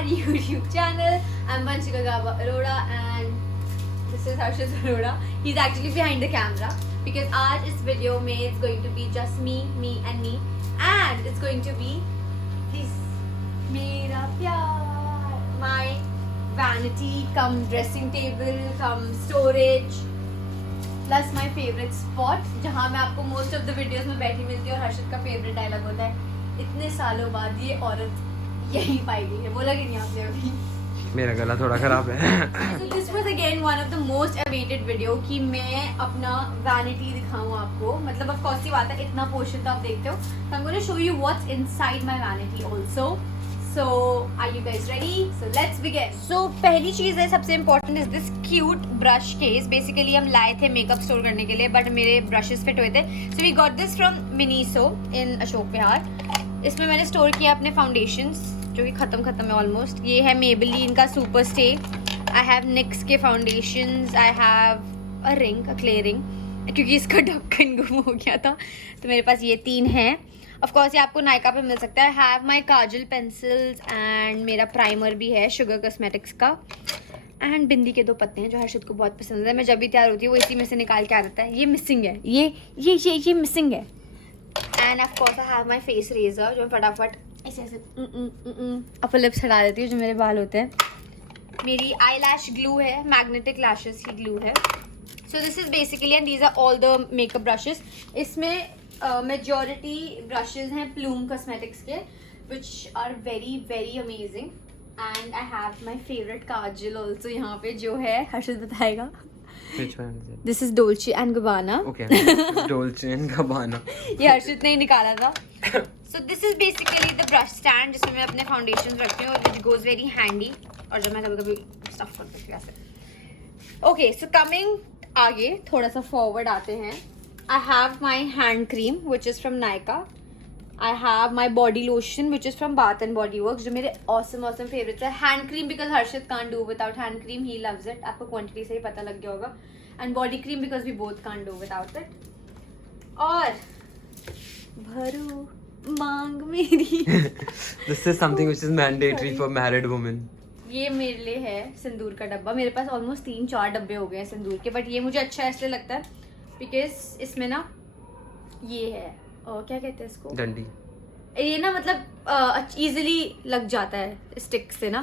our YouTube channel. I'm Vanshika Gaba Arora and this is Harshit Arora. He's actually behind the camera because आज इस video में it's going to be just me and me and it's going to be this मेरा प्यार, my vanity cum dressing table cum storage plus my favorite spot जहाँ मैं आपको most of the videos में बैठी मिलती हूँ और हर्षित का favorite dialogue होता है इतने सालों बाद ये औरत यही पाई गई है। बोला कि नहीं आपने अभी? मेरा गला थोड़ा खराब है। So this was again one of the most awaited video कि मैं अपना vanity दिखाऊं आपको। मतलब of course ही बात है इतना पोर्शन तो आप देखते हो। So I'm going to show you what's inside my vanity also. So are you guys ready? So let's begin. So पहली चीज़ है सबसे important is this cute brush case. Basically हम लाए थे makeup store करने के लिए but मेरे brushes fit हुए थे. So we got this from Miniso in Ashok Vihar. इसमें मैंने स्टोर किया अपने फाउंडेशंस जो कि ख़त्म है ऑलमोस्ट। ये है Maybelline का super stay, I have NYX के foundations, I have a ring, a clay ring क्योंकि इसका ढक्कन गुम हो गया था तो मेरे पास ये 3 हैं। ऑफ कोर्स ये आपको नायका पे मिल सकता है। Have my Kajal pencils and मेरा प्राइमर भी है शुगर कॉस्मेटिक्स का एंड बिंदी के 2 पत्ते हैं जो हर्षित को बहुत पसंद है। मैं जब भी तैयार होती हूँ वो इसी में से निकाल के आ जाता है। ये मिसिंग है, ये मिसिंग है। And of course I have my face razor जो फटाफट ऐसे अपर लिप्स हटा देती हूँ जो मेरे बाल होते हैं। मेरी आई लैश ग्लू है, मैग्नेटिक लैशेस की ग्लू है। So this is basically and these are all the makeup brushes. इसमें मेजॉरिटी ब्रशेस हैं प्लूम कॉस्मेटिक्स के which are very very amazing and I have my favourite kajal also यहाँ पे जो है हर्षित बताएगा। Which one is it? This is Dolce and Gabbana. Okay, Dolce and Gabbana. ये हर्षित ने ही निकाला था। So this is basically the brush stand जिसमें मैं अपने फाउंडेशन रखती हूँ which goes very handy और जब मैं कभी स्टफ करती हूँ ऐसे। Okay, so coming आगे थोड़ा सा forward आते हैं। I have my hand cream which is from Nykaa. I have my body lotion which is from Bath and Body Works जो मेरे awesome favorites है। Hand cream because Harshit can't do without hand cream, he loves it. आपको quantity से ही पता लग गया होगा। And body cream because we both can't do without it. और भरो मांग मेरी This is something which is mandatory for married women. ये मेरे लिए है सिंदूर का डब्बा। मेरे पास ऑलमोस्ट 3-4 डब्बे हो गए हैं सिंदूर के बट ये मुझे अच्छा इसलिए लगता है बिकॉज इसमें ना ये है और क्या कहते हैं इसको, डंडी। ये ना मतलब इजीली लग जाता है स्टिक से ना,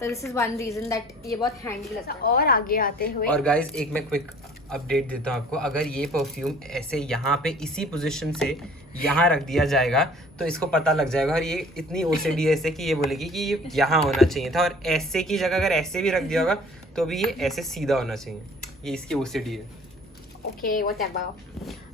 तो this is one reason that ये बहुत हैंडी लगता है। और आगे आते हुए और गाइस एक मैं क्विक अपडेट देता हूँ आपको, अगर ये परफ्यूम ऐसे यहाँ पे इसी पोजीशन से यहाँ रख दिया जाएगा तो इसको पता लग जाएगा और ये इतनी OCD है ऐसे कि ये बोलेगी कि ये यहाँ होना चाहिए था और ऐसे की जगह अगर ऐसे भी रख दिया होगा तो भी ये ऐसे सीधा होना चाहिए। ये इसकी OCD है। Okay, whatever.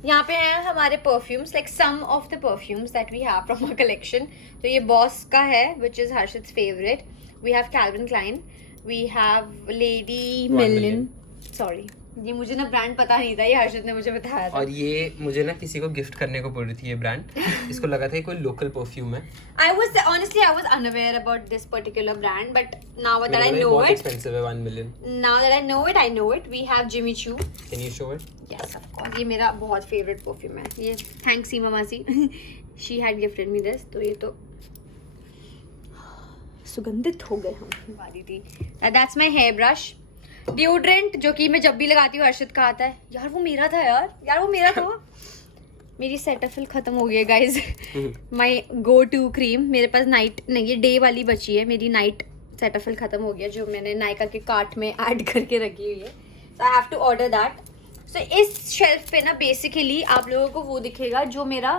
यहाँ पे हैं हमारे perfumes, like some of the perfumes that we have from our collection. तो ये Boss का है, which is Harshit's favorite. We have Calvin Klein. We have Lady Millen. Sorry, ये मुझे ना ब्रांड पता नहीं था, ये हर्षित ने मुझे बताया था। और ये मुझे ना किसी को गिफ्ट करने को बोल रही थी ये ब्रांड, इसको लगा था ये कोई लोकल परफ्यूम है। I was unaware about this particular brand, but now that I know बहुत it, expensive है 1 million। now that I know it. We have Jimmy Choo. Can you show it? Yes, of course. ये मेरा बहुत favourite perfume है। ये thanks सीमा मासी, she had gifted me this. तो ये तो सुगंधित हो गए हम वाली थी। That's my hair brush. Deodorant जो कि मैं जब भी लगाती हूँ हर्षित का आता है यार वो मेरा था यार वो मेरा था। मेरी सेटाफिल खत्म हो गई है guys. My go to cream मेरे पास नाइट नहीं, ये डे वाली बची है। मेरी नाइट सेटाफिल खत्म हो गया जो मैंने नायका के कार्ट में ऐड करके रखी हुई है। So I have to order that. So इस शेल्फ पे ना बेसिकली आप लोगों को वो दिखेगा जो मेरा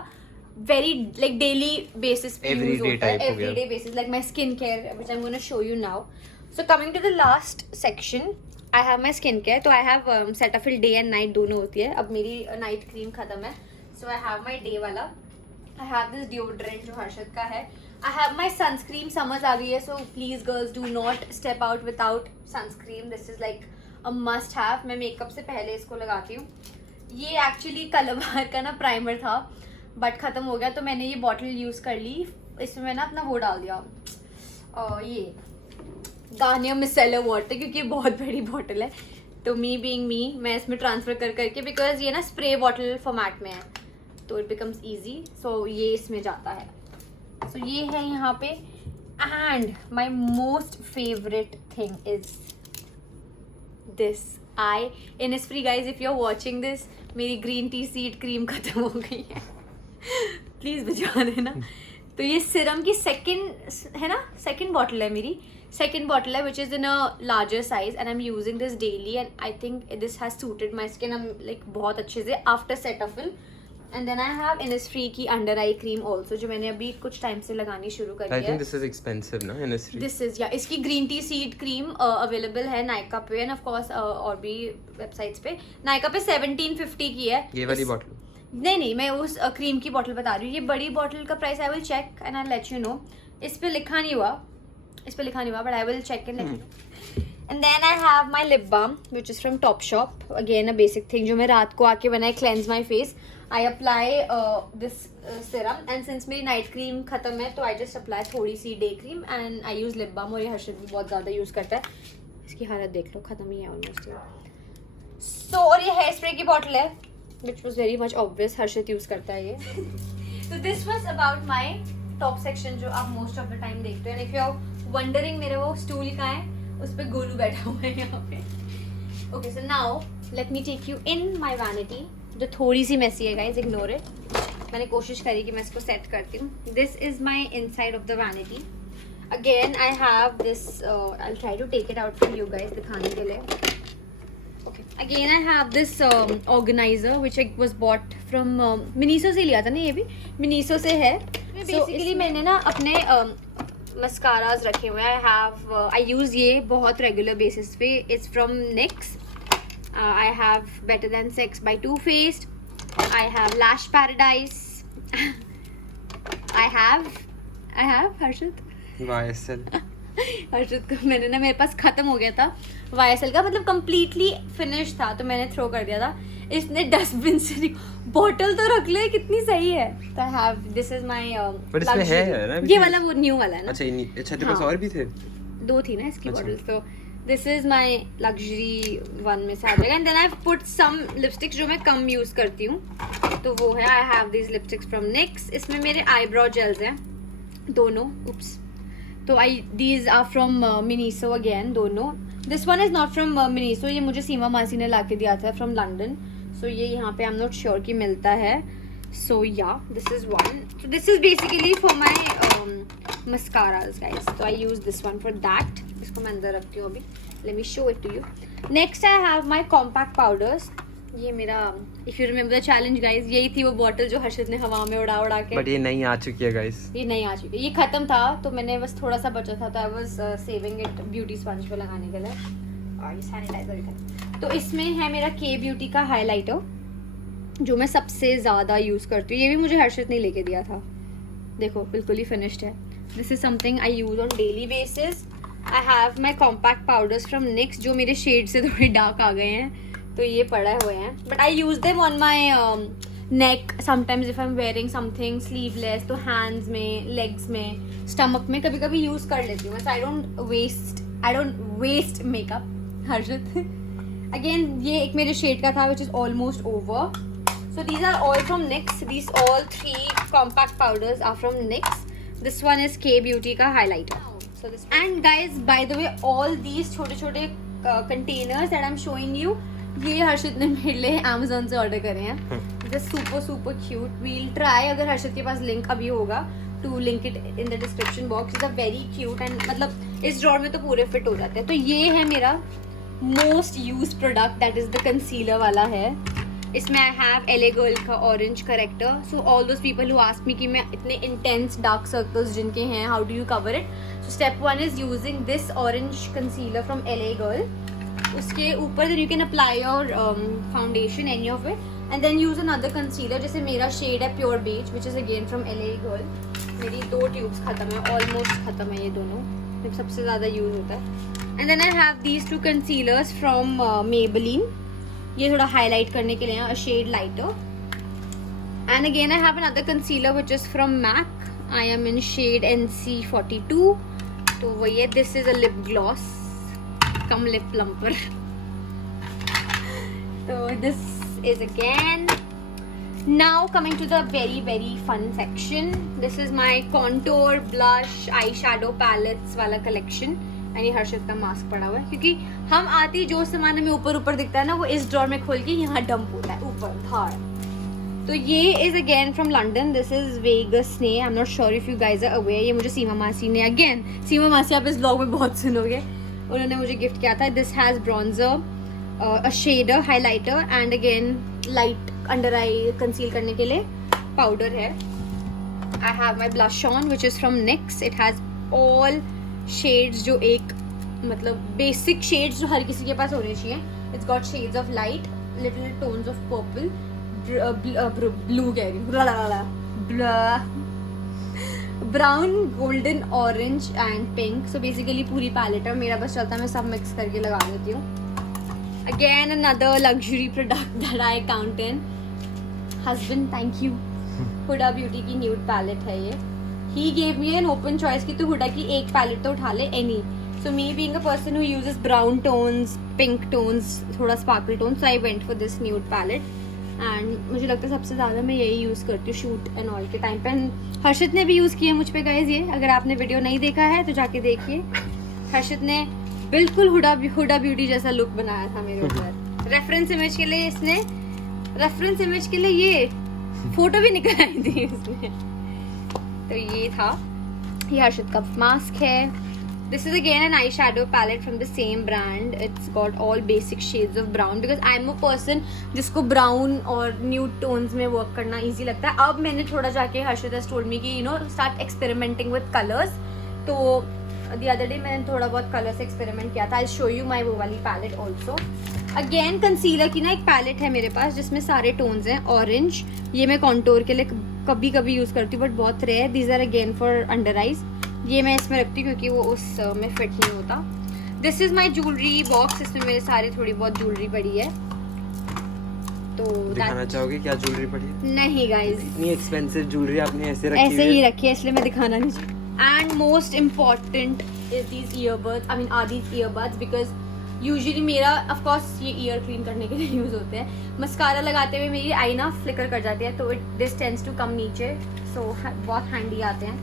वेरी लाइक डेली बेसिस पे यूज होता है, everyday basis, like my skin care which I am gonna show you now. So coming to the last section I have my skin care. तो I have Cetaphil day and night दोनों होती है। अब मेरी night cream खत्म है so I have my day वाला। आई have this deodorant जो हर्षद का है। आई हैव माई सनस्क्रीन, समझ आ गई है so please girls do not step out without sunscreen, this is like a must have. मैं मेकअप से पहले इसको लगाती हूँ। ये एक्चुअली कलबार का ना प्राइमर था बट ख़त्म हो गया तो मैंने ये बॉटल यूज़ कर ली। इसमें मैंने अपना वो डाल दिया ये गार्नियर मिसेलर वाटर क्योंकि ये बहुत बड़ी बॉटल है तो मी बीइंग मी मैं इसमें ट्रांसफ़र करके बिकॉज ये ना स्प्रे बॉटल फॉर्मेट में है तो इट बिकम्स ईजी। सो ये इसमें जाता है। सो ये है यहाँ पे And my most favorite thing is this. Innisfree guys, if you're watching this, मेरी ग्रीन टी सीड क्रीम खत्म हो गई है, प्लीज भिजवा देना. तो ये सीरम की सेकंड बॉटल है, मेरी सेकंड बॉटल है, which is in a larger size and I am using this daily and I think this has suited my skin. I am like बहुत अच्छे से after Cetaphil. And then I have Innisfree की under eye cream also, जो मैंने अभी कुछ time से लगानी शुरू करी है. I think this is expensive ना Innisfree. दिस इज या इसकी green tea seed cream available है नायका पे एंड ऑफ कोर्स और भी वेबसाइट्स पे. नायका पे 1750 की है ये वाली बॉटल. नहीं मैं उस क्रीम की बॉटल बता रही हूँ. ये बड़ी बॉटल का price I will check and I let you know. इस पे लिखा नहीं हुआ but I will check and let you know. And then I have my lip balm which is from Topshop. Again a basic thing जो मैं रात को आके बनाए cleanse my face. I apply this serum and since मेरी night cream खत्म है तो आई जस्ट अप्लाई थोड़ी सी day cream and I use lip balm. और ये हर्षद भी बहुत ज़्यादा यूज़ करता है. इसकी हालत देख लो, खत्म ही है ऑलमोस्ट. सो और ये हेयर स्प्रे की बॉटल है which was very much obvious. Harshit use करता है ये. So this was about my top section जो आप most of the time देखते हो. And if you are wondering मेरा वो स्टूल कहाँ है, उस पे गोलू बैठा हुआ है यहाँ पे. Okay, so now let me take you in my vanity, जो थोड़ी सी messy है guys, ignore it. मैंने कोशिश करी कि मैं इसको सेट करती हूँ. This is my inside of the vanity. Again I have this. I'll try to take it out for you guys दिखाने के लिए. Again I have this organizer which I was bought from Miniso से लिया था ना. ये भी Miniso से है. Basically मैंने ना अपने मस्काराज रखे हुए हैं. I use ये बहुत regular basis पे. It's from NYX. I have Better Than Sex by Too Faced. I have Lash Paradise. I have Harshit YSL. हर्षित को मैंने ना, मेरे पास खत्म हो गया था YSL का, मतलब कम्प्लीटली फिनिश था तो मैंने थ्रो कर दिया था. इसने डस्टबिन से बॉटल तो रख ले, कितनी सही है. तो I have this is my but इसमें है ना ये वाला, वो न्यू वाला है ना. अच्छा तेरे पास और भी थे? 2 थी ना इसकी बॉटल्स. तो this is my luxury one में से आ जाएगा. And then I put some lipsticks जो मैं कम यूज करती हूँ, तो वो है I have this lipsticks from NYX. इसमें मेरे आईब्रो जेल्स हैं दोनों. उप्स. तो these are from Miniso again, दोनों. This one is not from Miniso. ये मुझे सीमा मासी ने ला के दिया था from London. So ये यहाँ पे I'm not sure कि मिलता है. So yeah, this is one. So this is basically for my mascaras guys. So I use this one for that. इसको मैं अंदर रखती हूँ अभी. Let me show it to you. Next I have my compact powders. ये मेरा, if you remember the challenge guys, यही थी वो बॉटल जो हर्षित ने हवा में उड़ा के. बट ये नहीं आ चुकी है गाइस. ये नहीं आ चुकी, ये खत्म था तो मैंने बस थोड़ा सा बचा था तो I was saving it beauty sponge पे लगाने के लिए. और ये सैनिटाइजर भी था. तो इसमें है मेरा के ब्यूटी का हाइलाइटर जो मैं सबसे ज़्यादा यूज़ करती हूँ. ये भी मुझे हर्षित ने लेके दिया था. देखो बिल्कुल ही फिनिश्ड है. This is something I use on daily basis. I have my compact powders from NYX जो मेरे शेड से थोड़े डार्क आ गए हैं तो ये पड़े हुए हैं. But I use them on my neck sometimes if I am wearing something sleeveless, तो हैंड्स में, लेग्स में, स्टमक में कभी कभी यूज कर लेती हूँ. I don't waste makeup. Harshit again ये एक मेरे शेड का था which is almost over. So these are all from NYX. These all 3 compact powders are from NYX. This one is K beauty का highlighter. So this, and guys by the way all these छोटे containers that I'm showing you, ये हर्षित ने मेरे लिए Amazon से order करे हैं. Just super cute. We'll try, अगर हर्षित के पास लिंक अभी होगा, to link it in the description box. It's a very cute and मतलब इस ड्रॉर में तो पूरे फिट हो जाते हैं. तो ये है मेरा most used product, that is the concealer वाला है. इसमें आई हैव LA गर्ल का orange corrector. So all those people who ask me कि मैं इतने इंटेंस डार्क सर्कल्स जिनके हैं, how do you cover it. So step 1 is using this orange concealer from LA girl. उसके ऊपर then you can apply your foundation any of it and then use another concealer. जैसे मेरा shade है pure beige which is again from LA girl. मेरी 2 tubes खत्म है, almost खत्म है ये दोनों, सबसे ज़्यादा यूज होता है. And then I have these 2 concealers from Maybelline. ये थोड़ा हाईलाइट करने के लिए, shade lighter. And again I have another concealer which is from MAC. I am in shade NC42. तो वही है. This is a lip gloss cum lip plumper. तो this is again Now coming to the very fun section. This is my contour, blush, eyeshadow palettes वाला collection. And ये हर्षद का mask पड़ा हुआ है क्योंकि हम आते ही जो सामान हमें ऊपर दिखता है ना वो इस ड्रॉर में खोल के यहाँ डंप होता है ऊपर धार. तो ये is again from London. This is Vegas स्ने. I am not sure if you guys are aware. ये मुझे सीमा मासी ने अगेन, सीमा मासी आप इस ब्लॉग में बहुत सुनोगे, उन्होंने मुझे गिफ्ट किया था. This has bronzer, a shader, highlighter and again light under I conceal करने के लिए पाउडर है. I have my blush on which is from NYX. It has all shades जो एक मतलब बेसिक शेड्स जो हर किसी के पास होने चाहिए. It's got shades of light, little tones of purple, blue कह रही brown, golden, orange and pink. So basically पूरी पैलेट है मेरा, बस चलता है मैं सब मिक्स करके लगा देती हूँ. Again another luxury product that I count in. Husband thank you. Huda Beauty की न्यूड पैलेट है ये. He gave me an open choice कि तू हुडा की एक पैलेट तो उठा ले any. So me being a person who uses brown tones, pink tones, थोड़ा sparkle tones, I went for this nude palette. And मुझे लगता है सबसे ज़्यादा मैं यही यूज़ करती हूँ शूट एंड ऑल के टाइम पे. हर्षद ने भी यूज़ किया मुझ पे गाइस. ये अगर आपने वीडियो नहीं देखा है तो जाके देखिए. हर्षद ने बिल्कुल हुडा ब्यूटी जैसा लुक बनाया था मेरे ऊपर. रेफरेंस इमेज के लिए इसने ये फोटो भी निकलाई थी इसने. तो ये था, ये हर्षद का मास्क है. This is again an eyeshadow palette from the same brand. It's got all basic shades of brown because I'm a person जिसको brown और nude tones में work करना easy लगता है. अब मैंने थोड़ा जाके हर्षद has told me कि start experimenting with colors. तो the other day मैंने थोड़ा बहुत color से experiment किया था. I'll show you my वो वाली palette also. Again concealer की ना एक palette है मेरे पास जिसमें सारे tones हैं. Orange, ये मैं contour के लिए कभी यूज़ करती हूँ but बहुत rare. These are again for under eyes. ये मैं इसमें रखती हूँ क्योंकि वो उस में फिट नहीं होता. This is my jewellery box. इसमें मेरे सारे थोड़ी बहुत ज्वेलरी पड़ी है. तो दिखाना चाहोगे क्या ज्वेलरी पड़ी है? नहीं गाइस, इतनी एक्सपेंसिव ज्वेलरी आपने ऐसे ही रखी है इसलिए मैं दिखाना नहीं चाहती. And most important is these earbuds. I mean are these earbuds because usually मेरा ऑफ कोर्स ये ईयर क्लीन करने के लिए यूज होते हैं. मस्कारा लगाते हुए मेरी आई ना फ्लिकर कर जाती है तो दिस टेंड्स टू कम नीचे. सो बहुत हैंडी आते हैं.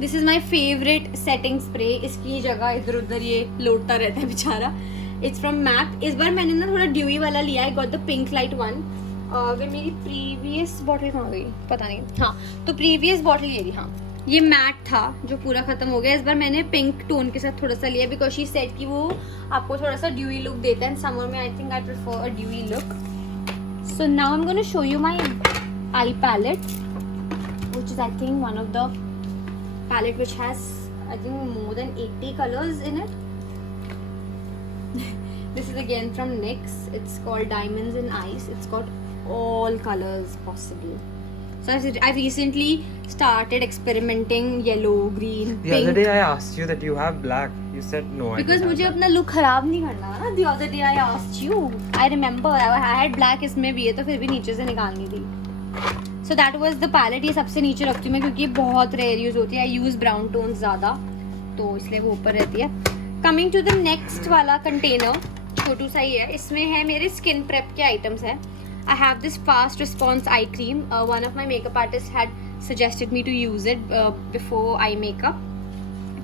This is my favourite setting spray. इसकी जगह इधर उधर ये लौटता रहता है बेचारा. It's from MAC. इस बार मैंने ना थोड़ा ड्यूई वाला लिया है. Got the pink light one. अगर मेरी प्रीवियस बॉटल कहाँ गई पता नहीं. हाँ, तो प्रीवियस बॉटल ये रही. हाँ, ये मैट था जो पूरा खत्म हो गया. इस बार मैंने पिंक टोन के साथ थोड़ा सा लिया बिकॉज शी सेड कि वो आपको थोड़ा सा ड्यूई लुक देता है. समर में I think I prefer a dewy look. So now I am gonna show you my eye palette which is I think one of the palette which has I think more than 80 colors in it. This is again from NYX. It's called Diamonds and Ice. It's got all colors possible. So I've recently started experimenting yellow, green, pink. The other day I asked you that you have black. You said no. Because मुझे अपना look खराब नहीं करना ना. The other day I asked you. I remember I had black इसमें भी है तो फिर भी नीचे से निकालनी थी. So that was the palette. ये सबसे नीचे रखती हूँ मैं क्योंकि बहुत रेयर यूज होती है. आई यूज ब्राउन टोन ज़्यादा तो इसलिए वो ऊपर रहती है. कमिंग टू द नेक्स्ट वाला कंटेनर, छोटू सा ही है. इसमें है मेरे स्किन प्रेप के आइटम्स हैं. I have this fast response eye cream. One of my makeup artist had suggested me to use it before I makeup.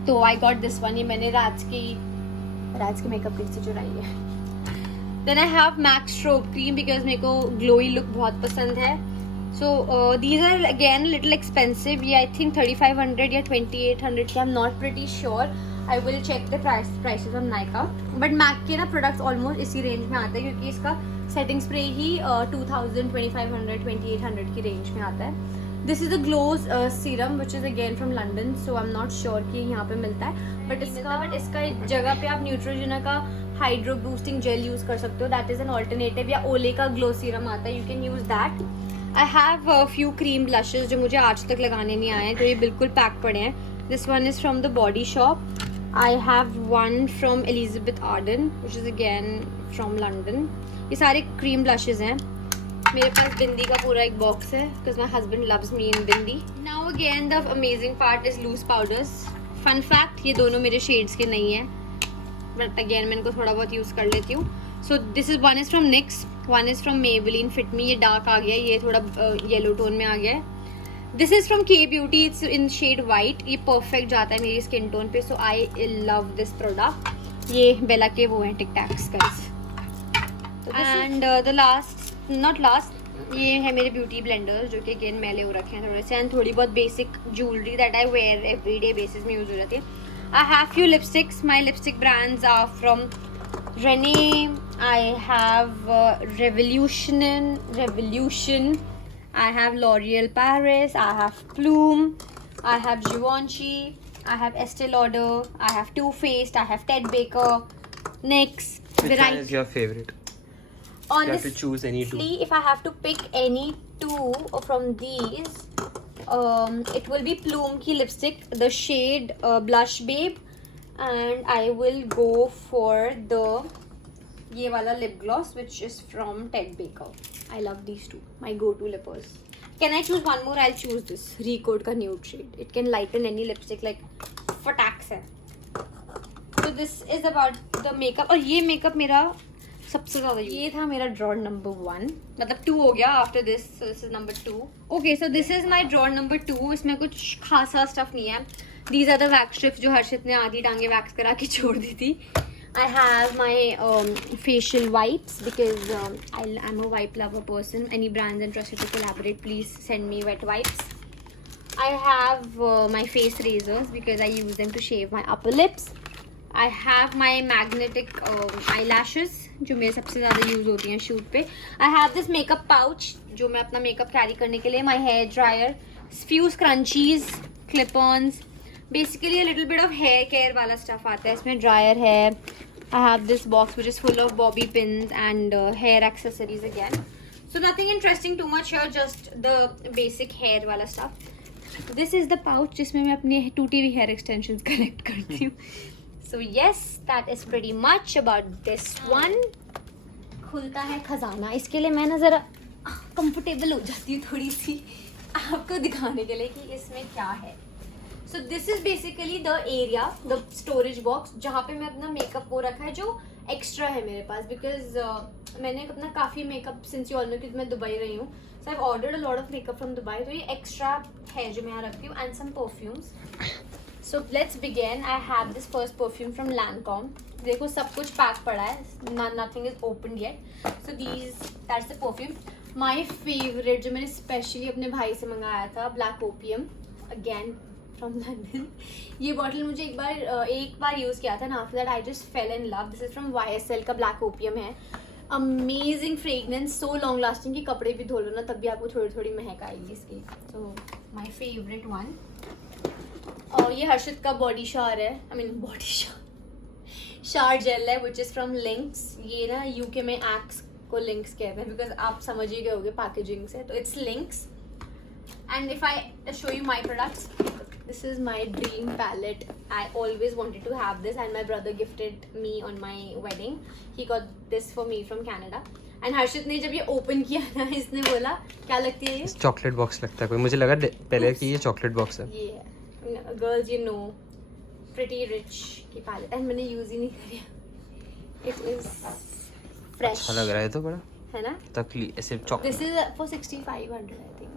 तो आई गॉट दिस वन. ये मैंने राज के मेकअप किट से चुराई है. Then I have MAC strobe cream because मेरे को glowy look बहुत पसंद है. So these are again a little expensive. Yeah, I think 3500 या 2800 के. I'm not pretty sure. I will check the prices on Nykaa. But MAC के ना products almost इसी range में आते हैं क्योंकि इसका setting spray ही 2000, 2500, 2800 की range में आता है. This is a glow serum which is again from London. So I'm not sure कि यहाँ पे मिलता है. But इसका जगह पे आप Neutrogena का Hydro Boosting Gel use कर सकते हो. That is an alternative. या Olay का glow serum आता है. You can use that. I have a few cream blushes जो मुझे आज तक लगाने नहीं आए हैं तो ये बिल्कुल पैक पड़े हैं. This one is from the Body Shop. I have one from Elizabeth Arden which is again from London. ये सारे cream blushes हैं. मेरे पास बिंदी का पूरा एक बॉक्स है because my husband loves me in bindi. Now again the amazing part is loose powders. Fun fact, ये दोनों मेरे shades के नहीं हैं but again मैं इनको थोड़ा बहुत यूज़ कर लेती हूँ. So this is one is from NYX. One is from Maybelline Fit Me, ये डार्क आ गया, ये थोड़ा येलो टोन में आ गया है. This is from K Beauty, it's in shade white. ये परफेक्ट जाता है मेरी स्किन टोन पे, so I love this product. ये बेला के वो हैं टिक टैक्स guys. And the last not last, ये है मेरे ब्यूटी ब्लेंडर जो कि अगेन मैले हो रखे हैं थोड़े से, एंड थोड़ी बहुत basic jewellery that I wear everyday basis में यूज हो जाती है. I have few lipsticks. My lipstick brands are from René, I have Revolution, I have L'Oreal Paris, I have Plume, I have Givenchy, I have Estee Lauder, I have Too Faced, I have Ted Baker, NYX. Which one is your favorite? Honestly, you have to choose any two. if I have to pick any two from these, it will be Plume ki lipstick, the shade Blush Babe, and I will go for the ये वाला lip gloss which is from Ted Baker. I love these two, my go-to lippers. Can I choose one more? I'll choose this Recode का nude shade. It can lighten any lipstick like फटाक्स है. So this is about the makeup. और ये makeup मेरा सबसे ज़्यादा ये था मेरा drawer number 1, मतलब 2 हो गया after this, so this is number 2. Okay, so this is my drawer number 2. इसमें कुछ खासा stuff नहीं है. These are the wax strips जो हर्षित ने आधी टांगे वैक्स करा के छोड़ दी थी. I have my facial wipes because I'm a wipe lover person. Any brands interested to collaborate, please send me wet wipes. I have my face razors because I use them to shave my upper lips. I have my magnetic eyelashes जो मेरे सबसे ज़्यादा use होती हैं shoot पे. I have this makeup pouch जो मैं अपना makeup carry करने के लिए. My hair dryer, few scrunchies, clip-ons. Basically a little bit of hair care वाला stuff आता है इसमें. Dryer है. I have this box which is full of bobby pins and hair accessories again. So nothing interesting too much here, just the basic hair वाला stuff. This is the pouch जिसमें मैं अपनी टूटी हुई hair extensions collect करती हूँ. So yes, that is pretty much about this one. खुलता है खजाना. इसके लिए मैं ना ज़रा comfortable हो जाती हूँ थोड़ी सी आपको दिखाने के लिए कि इसमें क्या है. So this is basically the area, the storage box जहाँ पे मैं अपना मेकअप वो रखा है जो एक्स्ट्रा है मेरे पास, because मैंने अपना काफ़ी makeup since you all know क्योंकि मैं दुबई रही हूँ, so I've ordered a lot of makeup from Dubai, तो ये एक्स्ट्रा है जो मैं यहाँ रखती हूँ, and some perfumes. So let's begin. I have this first perfume from Lancome. देखो सब कुछ पैक पड़ा है, nothing is opened yet. So that's the perfume. My favorite जो मैंने स्पेशली अपने भाई से मंगाया था, Black Opium, again from London. ये बॉटल मुझे एक बार यूज़ किया था ना, after that I just fail in love. This is from YSL का ब्लैक ओपियम है. Amazing fragrance, so long lasting कि कपड़े भी धो लो ना तब भी आपको थोड़ी थोड़ी महक आएगी इसकी. सो माई फेवरेट वन. और ये हर्षित का बॉडी शार है, आई मीन बॉडी शार जेल है विच इज़ फ्रॉम लिंक्स. ये ना UK में एक्स को लिंक्स कहते हैं बिकॉज आप समझ ही गए होगे पैकेजिंग से, तो it's links. And if I show you my products, this is my dream palette. I always wanted to have this and my brother gifted me on my wedding. He got this for me from Canada. And Harshit ने जब ये open किया ना, इसने बोला क्या लगती है ये? चॉकलेट बॉक्स लगता है कोई, मुझे लगा पहले कि ये चॉकलेट बॉक्स है. ये है girls you know pretty rich की palette and मैंने use ही नहीं करी. It is fresh. अच्छा लग रहा है तो बड़ा है ना? तकली ऐसे chocolate. This is for 6500 I think.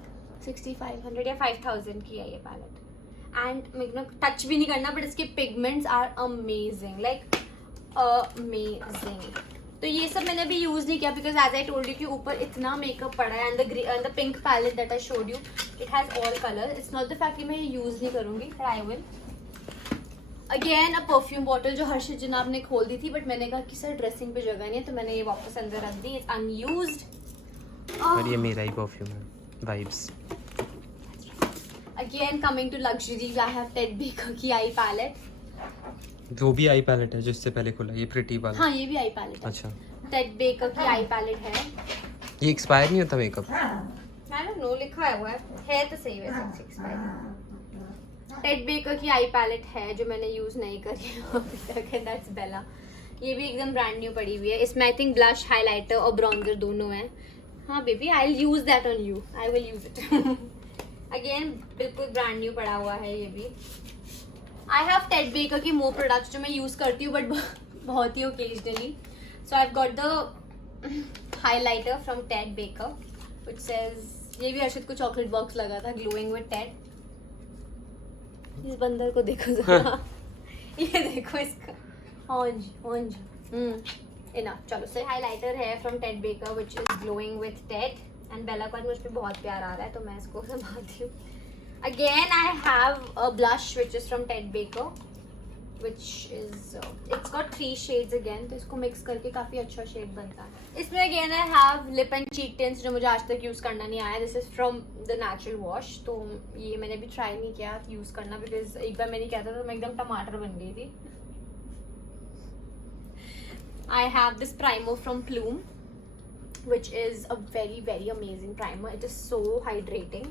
6500 या 5000 की है ये palette. एंड मेरे को टच भी नहीं करना, बट इसके pigments are amazing, like amazing. तो ये सब मैंने अभी यूज़ नहीं किया because as I told you कि ऊपर इतना मेकअप पड़ा है. And the pink palette that I showed you, it has all colour. It's not the fact कि मैं ये यूज़ नहीं करूँगी, but I will. Again a perfume bottle जो हर्षित जनाब ने खोल दी थी, बट मैंने कहा कि सर ड्रेसिंग पे जगह नहीं है, तो मैंने ये वापस अंदर रख दी. It's unused. और ये मेरा ही परफ्यूम है, vibes. Again coming to luxuries, I have Ted Baker की आई पैलेट. वो भी आई पैलेट है जो इससे पहले खोला, ये प्रिटी वाला. हाँ ये भी आई पैलेट है. अच्छा. Ted Baker की आई पैलेट है. ये एक्सपायर नहीं होता मेकअप? I don't know, लिखा हुआ है तो सही वैसे एक्सपायर. Ted Baker की आई पैलेट है जो मैंने यूज नहीं करी अभी तक, that's Bella. ये भी एकदम ब्रांड न्यू पड़ी हुई है. इसमें आई थिंक ब्लश, हाइलाइटर और ब्रॉन्जर दोनों हैं. हाँ baby, I will use that on you, I will use it. Again बिल्कुल ब्रांड न्यू पड़ा हुआ है ये भी. आई हैव टेड बेकर की मोर प्रोडक्ट्स जो मैं यूज़ करती हूँ बट बहुत ही occasionally. So I have got the highlighter from Ted Baker, which says, ये भी हर्षित को चॉकलेट बॉक्स लगा था, glowing with Ted. इस बंदर को देखो जरा. ये देखो इसका. Orange. Enough. चलो से highlighter है from Ted Baker, which is glowing with Ted. And Bella को मुझ पे बहुत प्यार आ रहा है, तो मैं इसको संभालती हूँ. Again, I have a blush which is from Ted Baker, which is it's got 3 shades again, तो इसको mix करके काफी अच्छा shade बनता है. इसमें again I have lip and cheek tints जो मुझे आज तक use करना नहीं आया. This is from the Natural Wash, तो ये मैंने भी try नहीं किया use करना, because एक बार मैंने किया था तो मैं एकदम टमाटर बन गई थी. I have this primer from Plume, which is a very very amazing primer. It is so hydrating.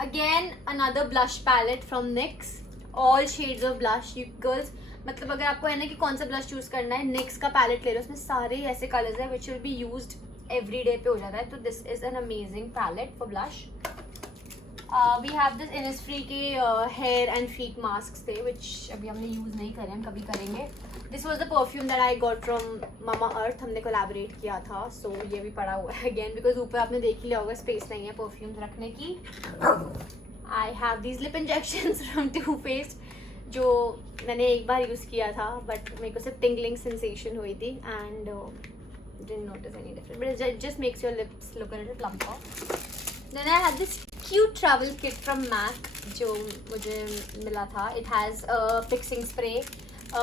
Again, another blush palette from NYX. All shades of blush. You girls, मतलब अगर आपको है ना कि कौन सा blush choose करना है, NYX का palette ले लो. उसमें सारे ऐसे colors हैं which will be used every day पे हो जाता है. तो this is an amazing palette for blush. We have this Innisfree के hair and feet masks थे, which अभी हमने use नहीं करे, हम कभी करेंगे. This was the perfume that I got from Mama Earth. हमने collaborate किया था, so ये भी पड़ा हुआ है again, because ऊपर आपने देख ही लिया होगा space नहीं है perfumes रखने की. I have these lip injections from Too Faced, जो मैंने एक बार यूज़ किया था, but मेरे को सिर्फ tingling sensation हुई थी, and didn't notice any difference, but it just makes your lips look a little plumper. Then I had this cute travel kit from MAC जो मुझे मिला था. It has a fixing spray,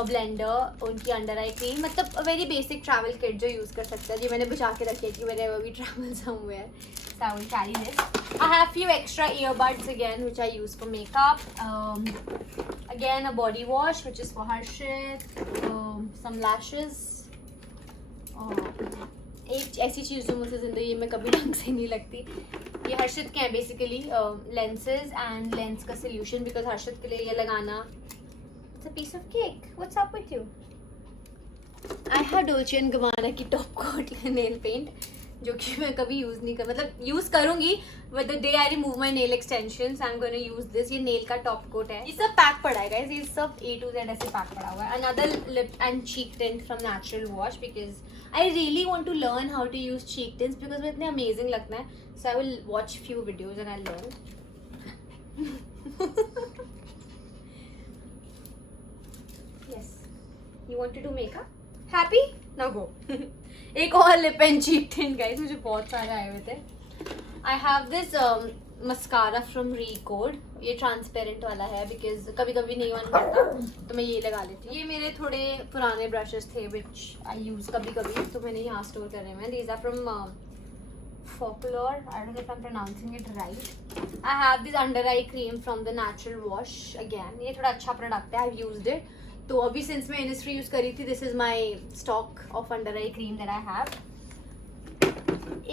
blender, उनकी under eye cream, मतलब very basic travel kit जो use कर सकते हैं. ये मैंने बचा के रखी है कि whenever we travel somewhere, so I will carry this. I have few extra earbuds again which I use for makeup. Again a body wash which is for Harshit. Some lashes. एक ऐसी चीज़ जो मुझसे ज़िंदगी में कभी ढंग से नहीं लगती, ये हर्षित के हैं बेसिकली, लेंसेज एंड लेंस का सोल्यूशन, बिकॉज हर्षित के लिए ये लगाना, it's a piece of cake. What's up with you? I have Dolce & Gabbana की top coat nail paint, जो कि मैं कभी यूज़ नहीं कर, मतलब यूज़ करूँगी, but the day I remove my nail extensions I'm going to use this. ये nail का top coat है. ये सब पैक पड़ा है guys, ये सब A to Z ऐसे पैक पड़ा हुआ है. Another lip and cheek tint from Natural Wash, because I really want to learn how to use cheek tints, because मुझे इतने amazing लगता है. So I will watch few videos and I'll learn. Yes. You want to do makeup? Happy? Now go. एक और lip and cheek tint guys, मुझे बहुत सारे आए हुए थे. I have this mascara from Recode. ये ट्रांसपेरेंट वाला है, because कभी कभी नहीं मन करता तो मैं ये लगा लेती हूँ. ये मेरे थोड़े पुराने ब्रशेस थे which I use कभी कभी, तो मैंने यहाँ स्टोर करे हुए हैं. These are from Folklore. I don't know if I'm pronouncing it right. I have this under eye cream from the Natural Wash. Again, ये थोड़ा अच्छा प्रोडक्ट है. I've used it. तो अभी सिंस मैं Innisfree यूज़ करी थी, this is my stock of under eye cream that I have.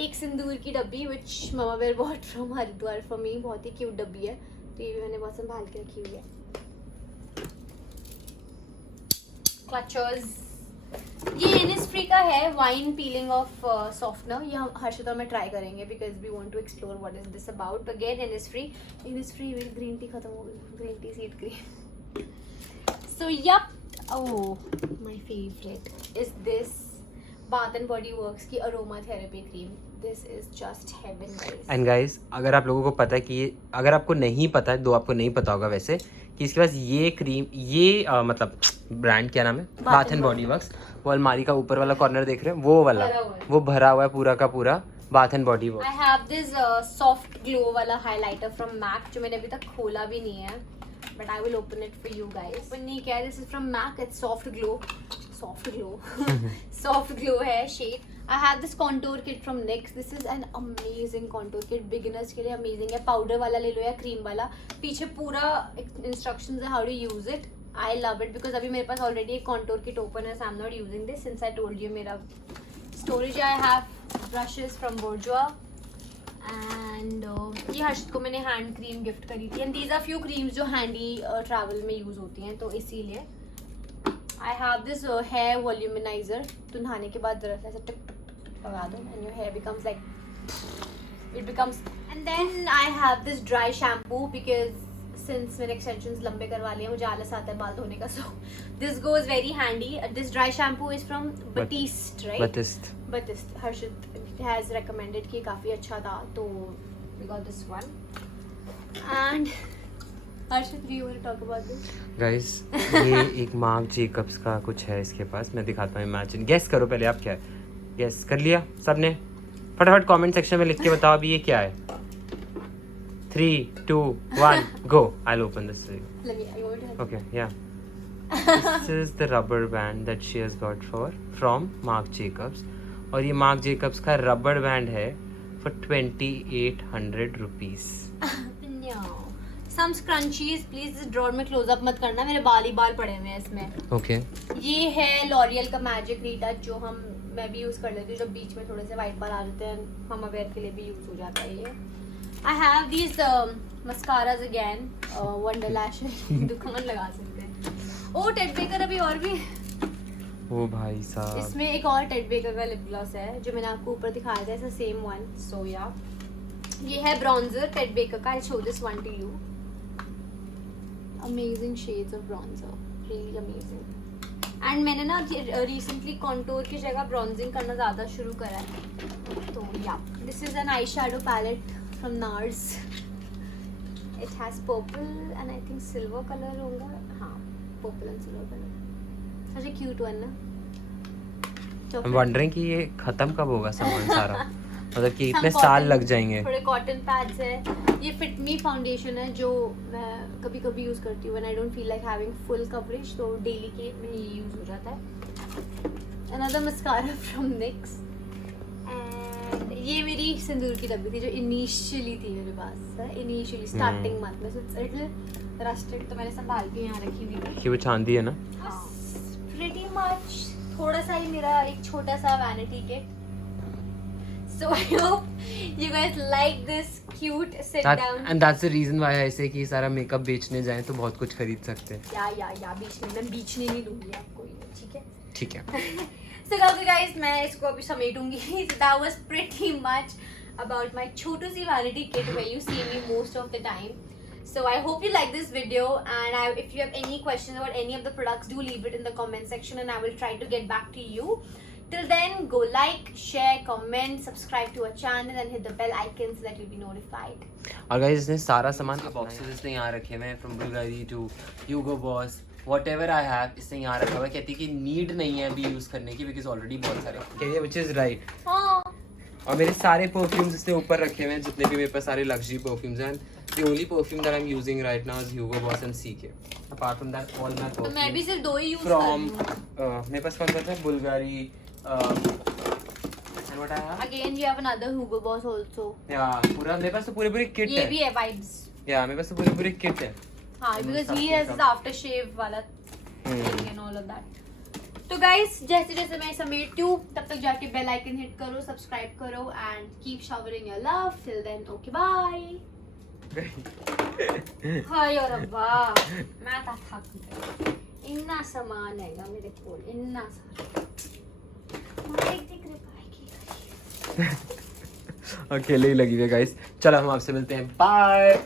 एक सिंदूर की डब्बी which Mama Bear bought from Haridwar for me. बहुत ही क्यूट डब्बी है, तो ये मैंने बहुत संभाल के रखी हुई है. Clutchers. ये Innisfree का है, वाइन पीलिंग ऑफ सॉफ्टनर. ये हम हर्षित और मैं ट्राई करेंगे because we want to explore what is this about. Again Innisfree मेरी ग्रीन टी खत्म हो गई, green tea seed cream. So yup, oh my favourite is this Bath and Body Works की aromatherapy cream. This is just heaven guys. And guys, अगर आप लोगों को पता है कि ये, अगर आपको नहीं पता है, दो आपको नहीं पता होगा वैसे, कि इसके पास ये क्रीम, ये मतलब ब्रांड क्या नाम है, बाथ एंड बॉडी वर्क्स. वो अलमारी का ऊपर वाला कॉर्नर देख रहे हैं, वो वाला, वो भरा हुआ है पूरा का पूरा bath and body works. I have this soft glow वाला हाइलाइटर फ्रॉम मैक, जो मैंने अभी तक खोला भी नहीं है, but I will open it for you guys. Open नहीं किया. This is from MAC. It's soft glow soft glow है shade. I have this contour kit from NYX. This is an amazing contour kit. Beginners के लिए amazing है. Powder वाला ले लो या cream वाला, पीछे पूरा instructions है how to use it. I love it because अभी मेरे पास already एक contour kit open है, so I'm not using this since I told you मेरा storage. I have brushes from Bourjois and ये हर्षित को मैंने hand cream gift करी थी. And these are few creams जो handy travel में use होती हैं, तो इसीलिए. I have this hair voluminizer. तो नहाने के बाद जरा सा ऐसे टिक लगा दो and your hair becomes like, it becomes. And then I have this dry shampoo because since मैंने एक्सटेंशंस लंबे करवा लिए, मुझे आलस आता है बाल धोने का, so this goes very handy. This dry shampoo is from Batiste, right? Batiste. Harshit has recommended कि काफ़ी अच्छा था, तो we got this one. And Harshit, do you want to talk about this? Guys, ये एक मार्क जेकब्स का कुछ है इसके पास, मैं दिखाता हूँ. इमेजिन, गेस करो पहले आप क्या है. गेस कर लिया सबने? फटाफट कमेंट सेक्शन में लिख के बताओ अभी ये क्या है. 3, 2, 1, go. I'll open this for you. Let me, you want to help? Okay, yeah. This is the rubber band that she has got from Marc Jacobs. और ये मार्क जेकब्स का रबर बैंड है for 2800 rupees. No. Some scrunchies, please इस drawer में close up मत करना, मेरे बाल ही बाल पड़े हुए हैं इसमें. Okay. ये है लॉरियल का मैजिक रीटच, जो मैं भी यूज कर लेती हूँ जब बीच में थोड़े से वाइट बाल आ जाते हैं, मामा वेयर के लिए भी यूज हो जाता है ये. I have these mascaras again, wonder lash. दुकान लगा सकते हैं. ओ टेड बेकर अभी और भी. ओ भाई साहब, इसमें एक और टेड बेकर का लिप ग्लॉस है जो मैंने आपको ऊपर दिखाया था, ऐसा सेम वन. सो या ये है ब्रॉन्जर टेड बेकर का. I show this one two you. Amazing shades of bronzer, really amazing. And मैंने ना रिसेंटली कॉन्टूर की जगह ब्रॉन्जिंग करना ज़्यादा शुरू करा है. तो या this is an eye shadow palette from NARS. It has purple and I think silver colour होगा. हाँ, purple and silver colour. Such a cute one ना. I'm wondering कि ये खत्म कब होगा सामान सारा. मतलब कि इतने साल लग जाएंगे. थोड़े कॉटन पैड्स है. ये फिट मी फाउंडेशन है जो मैं कभी कभी यूज करती हूँ when I don't feel like having full coverage, तो डेली के में ये यूज हो जाता है. Another mascara from NYX. And ये मेरी सिंदूर की डब्बी थी जो इनिशियली थी मेरे पास, इनिशियली स्टार्टिंग मंथ में. सो इट्स लिटिल रस्टेड, तो मैंने संभाल के यहाँ रखी हुई थी. कि वो चांदी है ना? Pretty much. थोड़ा सा ही मेरा एक छोटा सा vanity kit. So I hope you guys like this cute sit down. And that's the reason why I say कि सारा मेकअप बेचने जाएं तो बहुत कुछ खरीद सकते हैं. या बेचने नहीं दूंगी आपको ये, ठीक है? ठीक है. So guys, मैं इसको अभी समेटूंगी. So that was pretty much about my छोटू सी vanity kit where you see me most of the time. So I hope you like this video, and if you have any questions about any of the products, do leave it in the comment section and I will try to get back to you. Till then, go like, share, comment, subscribe to our channel and hit the bell icon so that you'll be notified. और guys, इसने सारा सामान के boxes इसने यहाँ रखे हुए हैं, from Bulgari to Hugo Boss, whatever I have, इसने यहाँ रखा हुआ है. कहती है कि नीड नहीं है अभी यूज करने की बिकॉज ऑलरेडी बहुत सारे. कहती है व्हिच इज राइट. हाँ. और मेरे सारे परफ्यूम्स इसने ऊपर रखे हुए हैं, जितने भी मेरे पास सारे लग्जरी परफ्यूम्स हैं. The only perfume that I'm using right now is Hugo Boss and CK. Apart from that, all my perfumes. मैं भी सिर्फ 2 ही यूज from मेरे पास कौन सा था? Bulgari. And what I have? Again, you have another Hugo Boss also. Yeah, पूरा मेरे पास तो पूरे किट है. ये भी है vibes. Yeah, मेरे पास तो पूरे किट है. हाँ, because he has his aftershave वाला thing and all of that. तो guys, जैसे जैसे मैं समेटती हूँ तब तक जाके बेल आइकन हिट करो, सब्सक्राइब करो and keep showering your love. Till then, okay, bye. हाय और अब्बा, मैं तो थक गई. इन्ना सामान है ना मेरे कोल, इन्ना सारा. अकेले ही लगी हुई गाइस. चलो हम आपसे मिलते हैं. बाय.